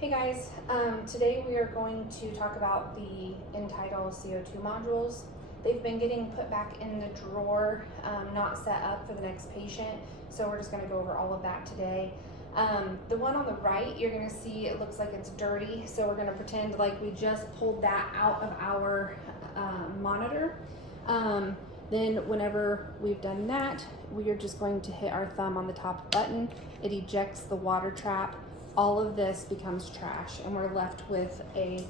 Hey guys, today we are going to talk about the Tidal CO2 modules. They've been getting put back in the drawer, not set up for the next patient, so we're just going to go over all of that today. The one on the right, you're going to see it looks like it's dirty, so we're going to pretend like we just pulled that out of our monitor. Then whenever we've done that, we are just going to hit our thumb on the top button. It ejects the water trap. All of this becomes trash, and we're left with the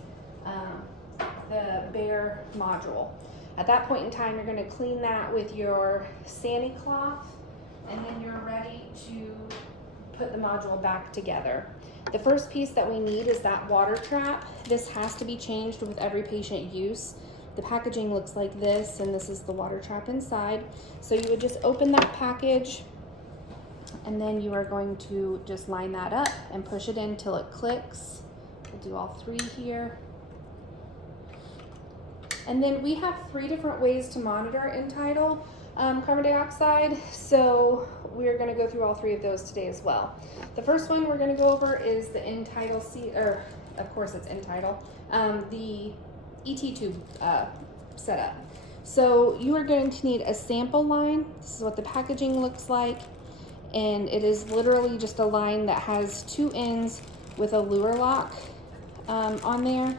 bare module. At that point in time, you're going to clean that with your sani cloth, and then you're ready to put the module back together. The first piece that we need is that water trap. This has to be changed with every patient use. The packaging looks like this, and this is the water trap inside. So you would just open that package, and then you are going to just line that up and push it in till it clicks. We'll do all three here. And then we have 3 different ways to monitor Tidal carbon dioxide, so we're going to go through all 3 of those today as well. The first one we're going to go over is the Tidal of course it's Tidal, the ET tube setup. So you are going to need a sample line. This is what the packaging looks like. And it is literally just a line that has 2 ends with a lure lock on there.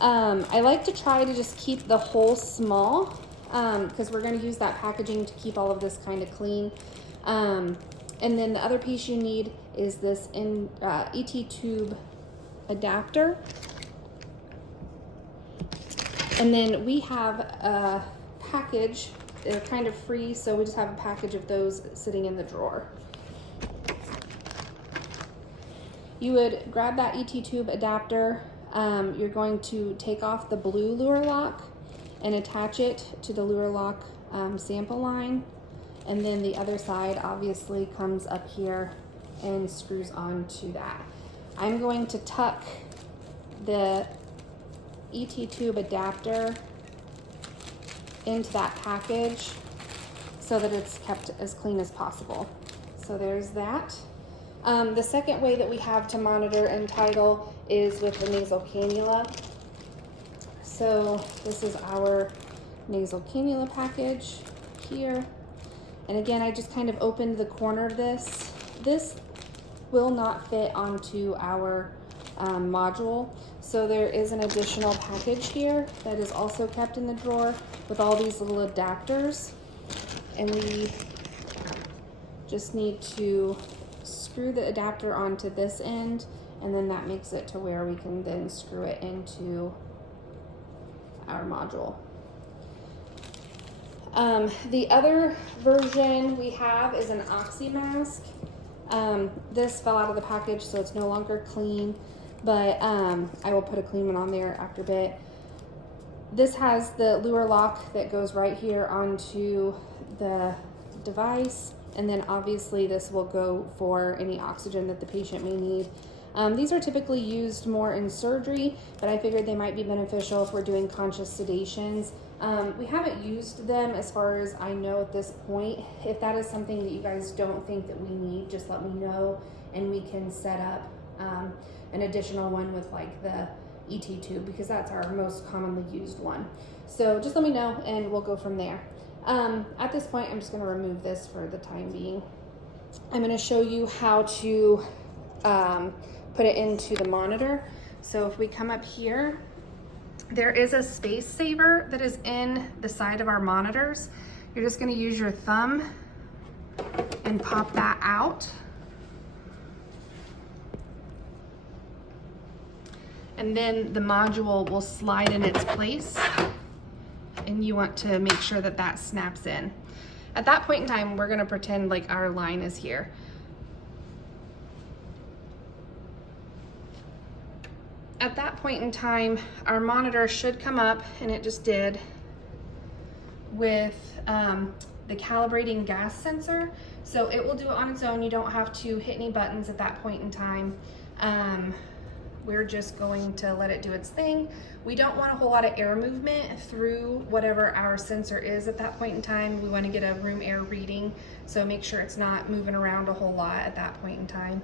I like to try to just keep the hole small because we're going to use that packaging to keep all of this kind of clean. And then the other piece you need is this ET tube adapter. And then we have a package. They're kind of free, so we just have a package of those sitting in the drawer. You would grab that ET tube adapter. You're going to take off the blue lure lock and attach it to the lure lock sample line. And then the other side obviously comes up here and screws onto that. I'm going to tuck the ET tube adapter into that package so that it's kept as clean as possible. So there's that. The second way that we have to monitor Tidal is with the nasal cannula. So this is our nasal cannula package here. And again, I just kind of opened the corner of this. This will not fit onto our module. So there is an additional package here that is also kept in the drawer with all these little adapters. And we just need to screw the adapter onto this end, and then that makes it to where we can then screw it into our module. The other version we have is an oxy mask. This fell out of the package, so it's no longer clean, but I will put a clean one on there after a bit. This has the lure lock that goes right here onto the device, and then obviously this will go for any oxygen that the patient may need. These are typically used more in surgery, but I figured they might be beneficial if we're doing conscious sedations. We haven't used them as far as I know at this point. If that is something that you guys don't think that we need, just let me know and we can set up an additional one with like the ET tube, because that's our most commonly used one. So just let me know and we'll go from there. At this point, I'm just going to remove this for the time being. I'm going to show you how to put it into the monitor. So if we come up here, there is a space saver that is in the side of our monitors. You're just going to use your thumb and pop that out. And then the module will slide in its place, and you want to make sure that that snaps in. At that point in time, we're going to pretend like our line is here. At that point in time, our monitor should come up, and it just did, with the calibrating gas sensor. So it will do it on its own. You don't have to hit any buttons at that point in time. We're just going to let it do its thing. We don't want a whole lot of air movement through whatever our sensor is at that point in time. We want to get a room air reading, so make sure it's not moving around a whole lot at that point in time.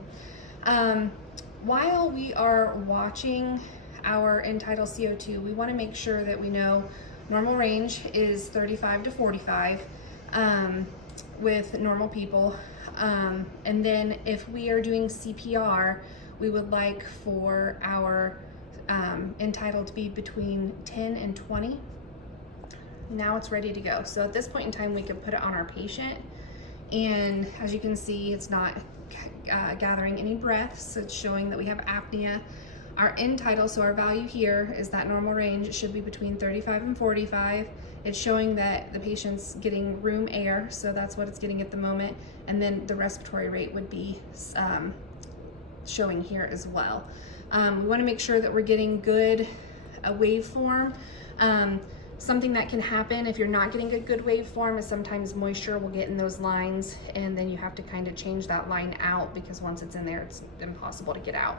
While we are watching our Tidal CO2, we want to make sure that we know normal range is 35 to 45 with normal people. And then if we are doing CPR, we would like for our Tidal to be between 10 and 20. Now it's ready to go. So at this point in time, we can put it on our patient. And as you can see, it's not gathering any breaths. So it's showing that we have apnea. Our Tidal, so our value here is that normal range. It should be between 35 and 45. It's showing that the patient's getting room air, so that's what it's getting at the moment. And then the respiratory rate would be showing here as well. We want to make sure that we're getting good waveform. Something that can happen if you're not getting a good waveform is sometimes moisture will get in those lines, and then you have to kind of change that line out because once it's in there, it's impossible to get out.